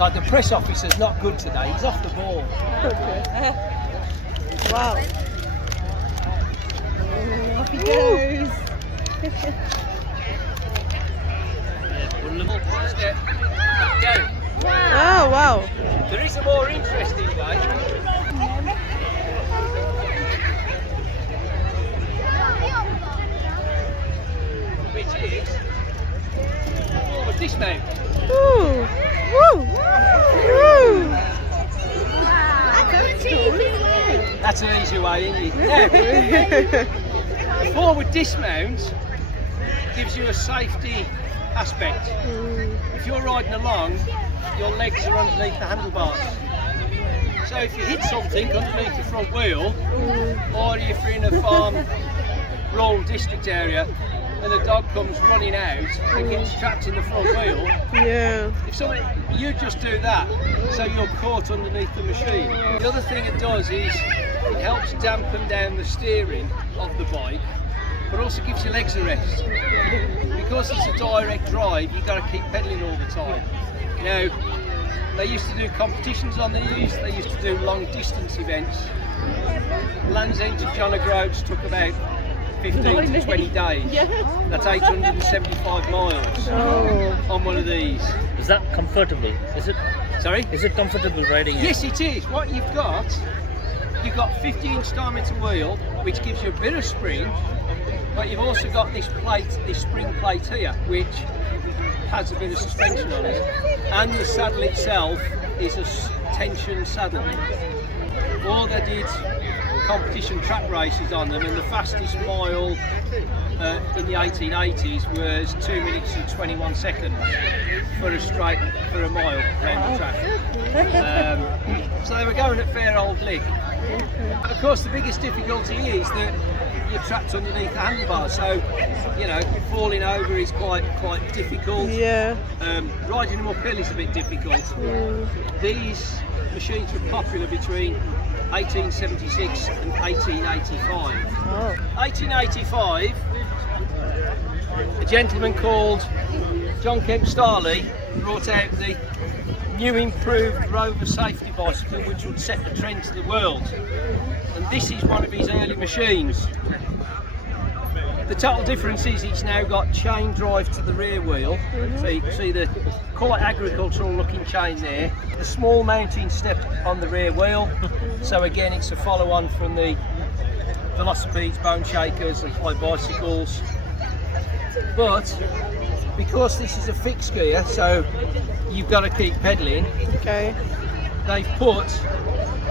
Like the press officer's not good today, he's off the ball. Okay. Wow. Off he goes. Step back down. Oh, wow. There is a more interesting way. Which is forward dismount. Ooh. Woo. Woo. That's an easy way, isn't it? Now, the forward dismount gives you a safety aspect. If you're riding along, your legs are underneath the handlebars. So if you hit something underneath the front wheel, or if you're in a farm rural district area and a dog comes running out and gets trapped in the front wheel, Yeah. you just do that, so you're caught underneath the machine. The other thing it does is it helps dampen down the steering of the bike, but also gives your legs a rest. Because it's a direct drive, you've got to keep pedalling all the time. Now, they used to do competitions on these, they used to do long distance events. Land's End to John O'Groats took about 15 to 20 days. That's 875 miles on one of these. Is that comfortable? Is it? Sorry? Is it comfortable riding it? Yes, it is. What you've got 50-inch diameter wheel, which gives you a bit of spring, but you've also got this plate, this spring plate here, which has a bit of suspension on it, and the saddle itself is a tension saddle. Or they did competition track races on them, and the fastest mile in the 1880s was 2 minutes and 21 seconds for a mile around the track. So they were going at fair old lick. Of course, the biggest difficulty is that you're trapped underneath the handlebars, so you know falling over is quite difficult. Yeah. Riding them uphill is a bit difficult. These machines were popular between 1876 and 1885. 1885, a gentleman called John Kemp Starley brought out the new improved Rover safety bicycle, which would set the trend to the world. And this is one of his early machines. The total difference is it's now got chain drive to the rear wheel. So you can see the quite agricultural looking chain there. The small mounting step on the rear wheel. So again, it's a follow on from the velocipedes, bone shakers and high bicycles. But because this is a fixed gear, so you've got to keep pedalling. Okay. They've put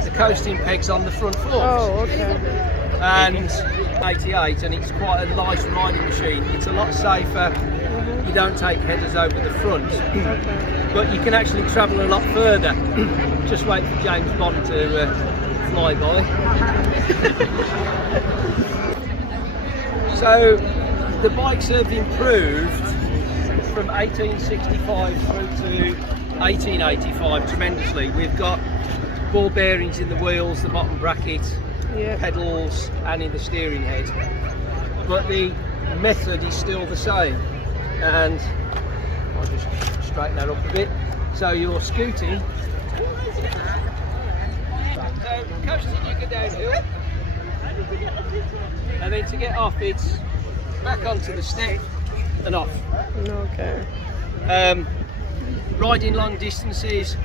the coasting pegs on the front forks. Oh, okay. And 88, and it's quite a nice riding machine. It's a lot safer. You don't take headers over the front, but you can actually travel a lot further. Just wait for James Bond to fly by. So the bikes have improved from 1865 through to 1885 tremendously. We've got ball bearings in the wheels, the bottom bracket, pedals and in the steering head, but the method is still the same. And I'll just straighten that up a bit. So you're scooting, so coasting you go downhill, and then to get off it's back onto the step and off. Okay. Riding long distances,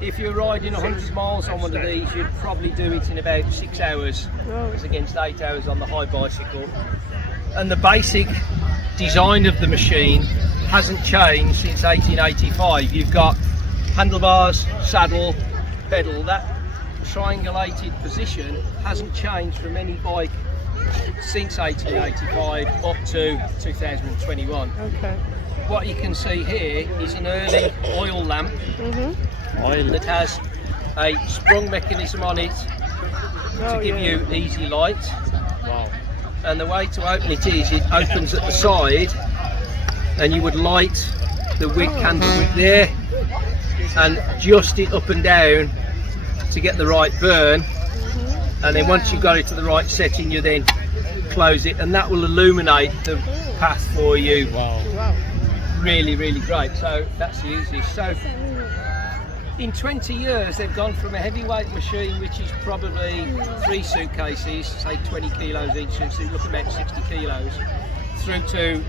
if you're riding 100 miles on one of these, you'd probably do it in about 6 hours, as against 8 hours on the high bicycle. And the basic design of the machine hasn't changed since 1885. You've got handlebars, saddle, pedal. That triangulated position hasn't changed from any bike since 1885 up to 2021. Okay. What you can see here is an early oil lamp that has a sprung mechanism on it to give you easy light. Wow. And the way to open it is it opens at the side, and you would light the wick candle wick there and adjust it up and down to get the right burn, and then once you've got it to the right setting you then close it, and that will illuminate the path for you. Wow. Really great. So that's the easiest. So In 20 years, they've gone from a heavyweight machine, which is probably 3 suitcases, say 20 kilos each, so you look about 60 kilos, through to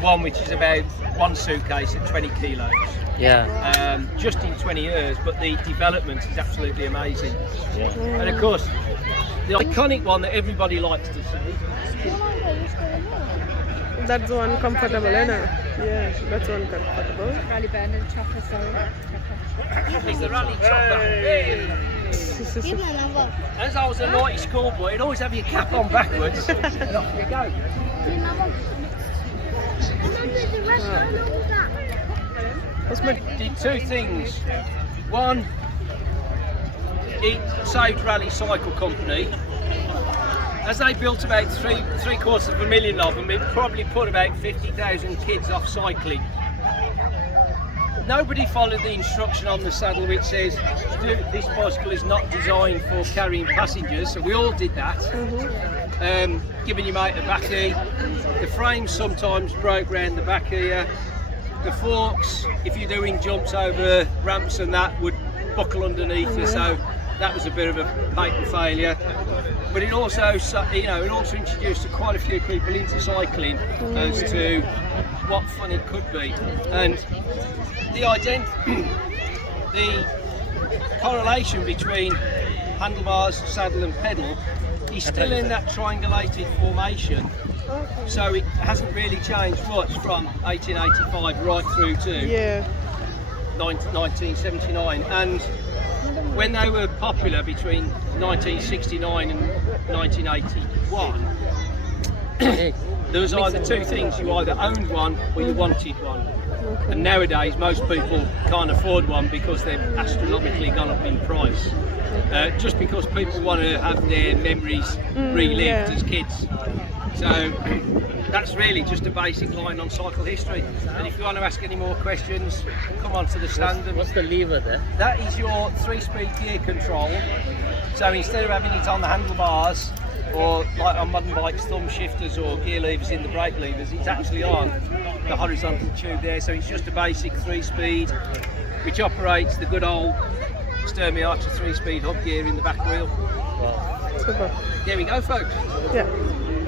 one which is about 1 suitcase at 20 kilos. Yeah. Just in 20 years, but the development is absolutely amazing. Yeah. And of course, the iconic one that everybody likes to see. That's one comfortable, isn't it? Yeah, that's one comfortable. Rally band and chocolate, sorry. Is the rally chopper. As I was a naughty schoolboy, you'd always have your cap on backwards, and off you go. Did 2 things. One, it saved Rally Cycle Company. As they built about 750,000 of them, it probably put about 50,000 kids off cycling. Nobody followed the instruction on the saddle which says this bicycle is not designed for carrying passengers, so we all did that. Giving your mate a backie. The frame sometimes broke round the back here. The forks, if you're doing jumps over ramps and that, would buckle underneath you, so that was a bit of a patent failure. But it also, it also introduced quite a few people into cycling as to what fun it could be. And the correlation between handlebars, saddle and pedal is still in that triangulated formation. So it hasn't really changed much from 1885 right through to 1979. And when they were popular between 1969 and 1981, there was either 2 things: you either owned one or you wanted one. And nowadays most people can't afford one because they've astronomically gone up in price. Just because people want to have their memories relived as kids. So that's really just a basic line on cycle history. And if you want to ask any more questions, come on to the stand. What's the lever there? That is your 3-speed gear control. So instead of having it on the handlebars, or like on modern bikes, thumb shifters or gear levers in the brake levers, it's actually on the horizontal tube there. So it's just a basic 3-speed, which operates the good old Sturmey Archer 3-speed hub gear in the back wheel. Wow. Super. There we go, folks. Yeah.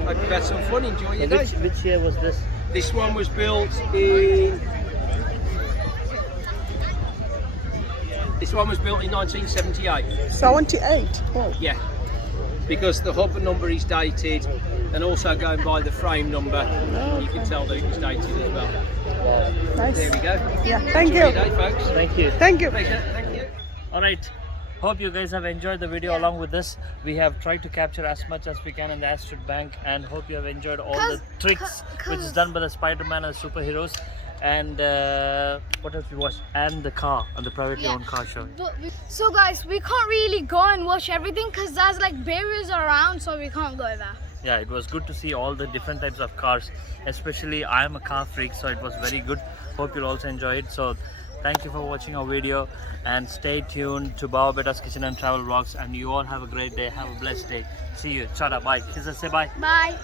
Hope you've had some fun. Enjoy your day. Which year was this? This one was built in 1978. 78. Oh. Yeah, because the hub number is dated, and also going by the frame number, you can tell that it was dated as well. Nice. There we go. Yeah, thank Enjoy you. your day, folks. Thank you. Thank you. Pleasure. Thank you. Alright, hope you guys have enjoyed the video along with this. We have tried to capture as much as we can in the Astwood Bank, and hope you have enjoyed all the tricks which is done by the Spider-Man and the superheroes. And what else we watched? And the car, and the privately owned car show. So guys, we can't really go and watch everything because there's like barriers around, so we can't go there. Yeah, it was good to see all the different types of cars. Especially I am a car freak, so it was very good. Hope you'll also enjoy it. So thank you for watching our video, and stay tuned to Baba Beta's Kitchen and Travel Vlogs, and you all have a great day. Have a blessed day. See you. Chada, bye. Kisses, say bye. Bye.